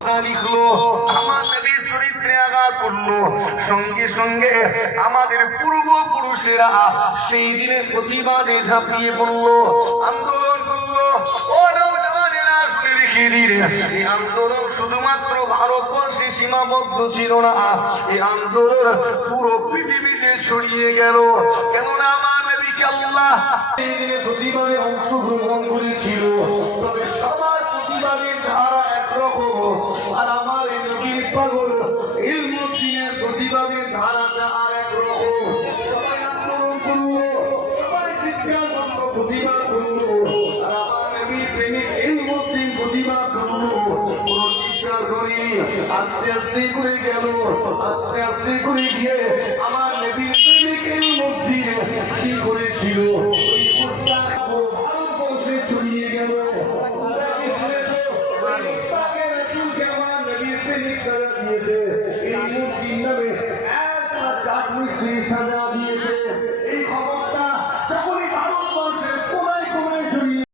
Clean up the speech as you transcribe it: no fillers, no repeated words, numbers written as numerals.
লিখলো, আমার নবীর চরিত্রে আঘাত করলো। সঙ্গে সঙ্গে আমাদের পূর্বপুরুষেরা সেই দিনের প্রতিবাদে ঝাঁপিয়ে পড়লো, আন্দোলন করলো। ও নওজওয়ানেরা শুনে রেখে দিন, এই আন্দোলন শুধুমাত্র ভারতবর্ষে সীমাবদ্ধ ছিল না, এই আন্দোলন পুরো পৃথিবীতে ছড়িয়ে গেল। কেননা আমার নবীকে আল্লাহ এই দিনের প্রতিবাদে অংশগ্রহণ করেছিল। তবে সবার প্রতিবাদের ধারা একরকম, আর আমার এই নবীর পাগল ইলমুদ্দিনের প্রতিবাদের ধারাটা আর একরকম। সবাই আন্দোলন করলো, সবাই চিৎকার করলো, প্রতিবাদ করলো, আর আমার নবীর প্রেমিক ইলমুদ্দিন প্রতিবাদ করলো। পুরো চিৎকার করে আস্তে আস্তে করে গেল, আস্তে আস্তে করে গিয়ে আমার নবীর প্রেমিক ইলমুদ্দিন কি করেছিল, ওই মুস্তাক ভারতবর্ষে ছড়িয়ে গেল। এই খবরটা